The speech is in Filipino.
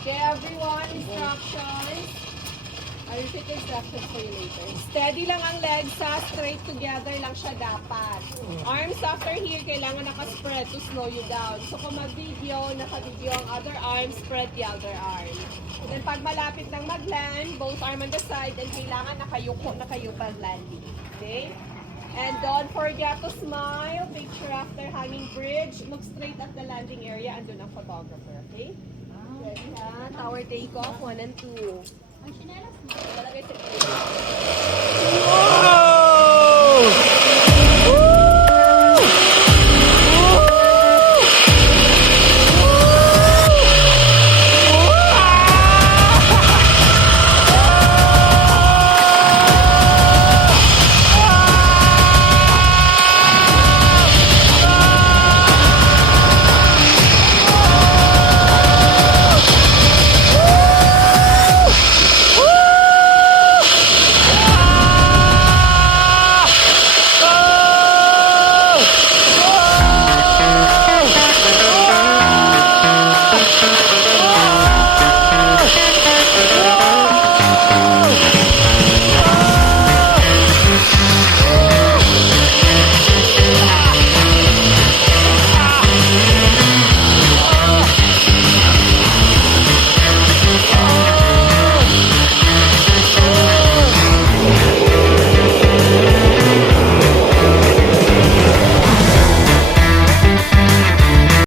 Okay, everyone, instructions. I'll repeat the instructions for you later. Steady lang ang legs ha, straight together lang siya dapat. Arms after here, kailangan nakaspread to slow you down. So kung mag-video, naka-video ang other arm, spread the other arm. And then pag malapit ng mag-land, both arm on the side, then kailangan nakayuko pag landing. Okay? And don't forget to smile. Picture after hanging bridge. Look straight at the landing area. Andun ang photographer. Okay? Ready ha? Tower takeoff, 1 and 2. Ang sinelas mo. Lalagay sa Wow!